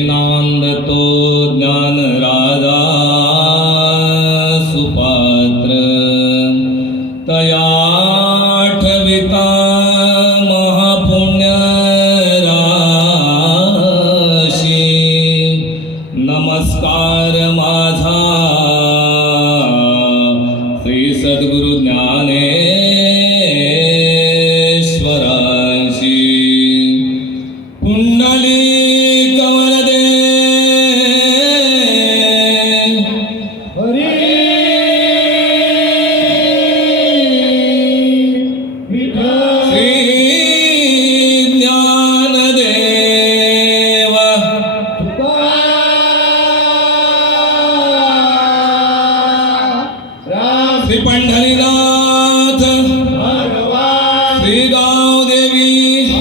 ंद तो ज्ञान राजा सुपा श्री गाव देवी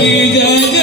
你的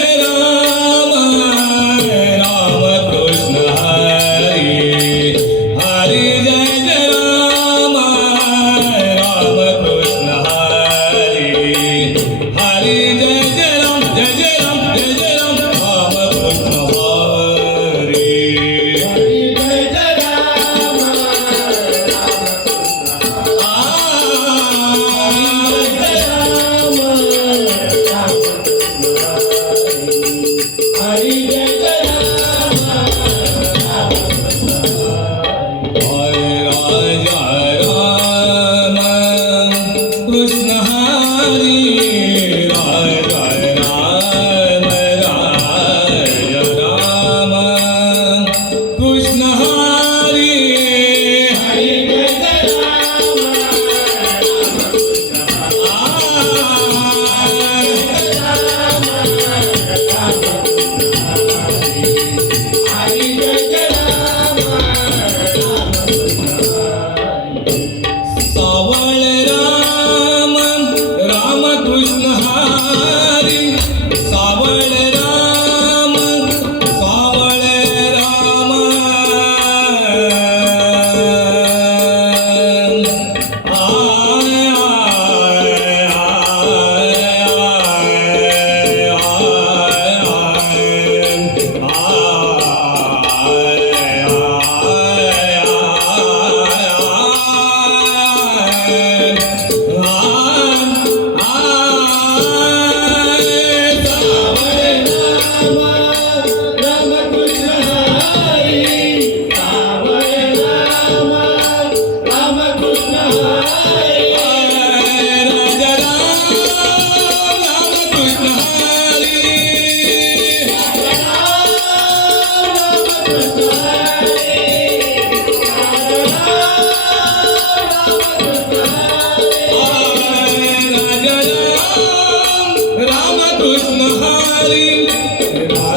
Amen.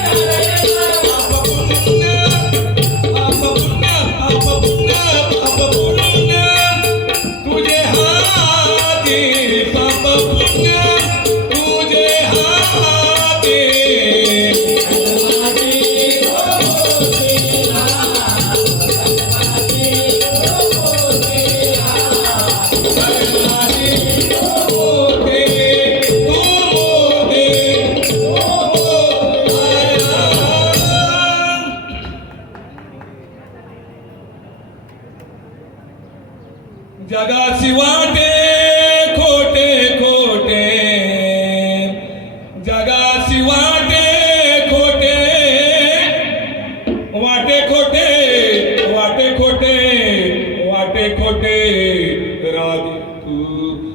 Yeah.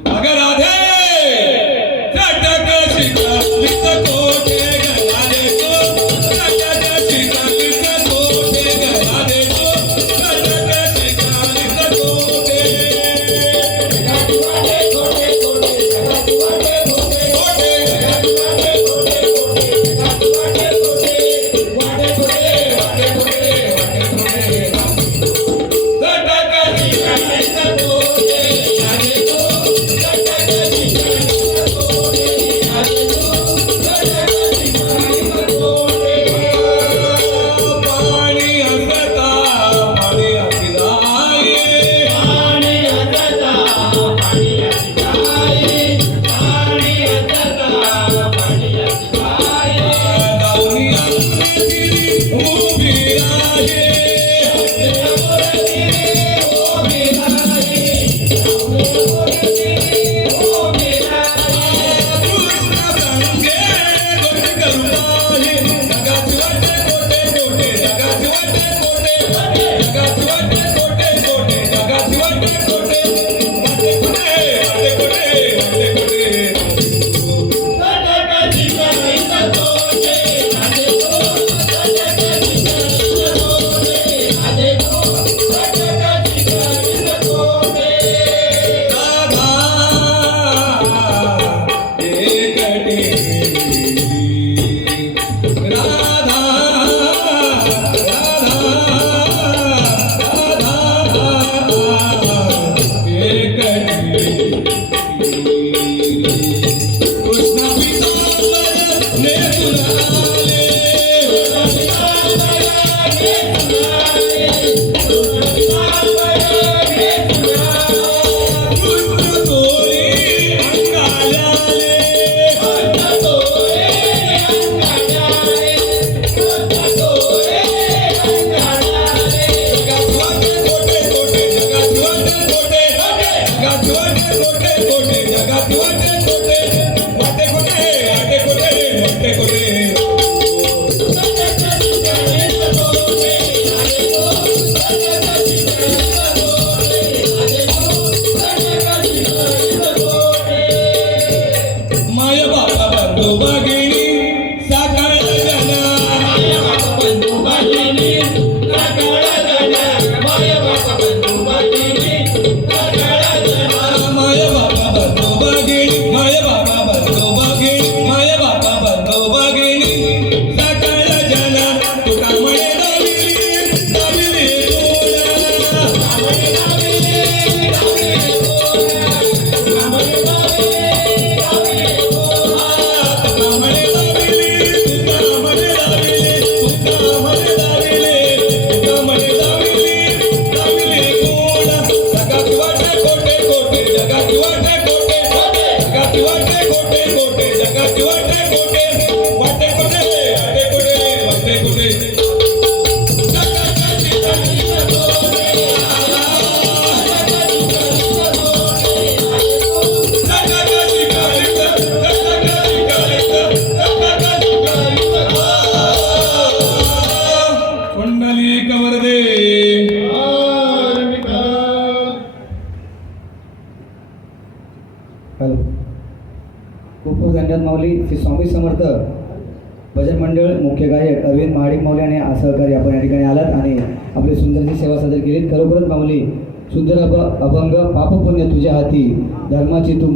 तू कुंडली कवरदे. हॅलो. खूप खूप धन्यवाद माऊली श्री स्वामी समर्थ. भजन मंडळ मुख्य गायक अरविंद महाडिक माऊली आणि आ- सहकारी आपण या ठिकाणी आलात आणि आपली सुंदरशी सेवा सादर केली खरोखरच माऊली सुंदर अभ अभंग पापपुण्य तुझ्या हाती धर्माची तू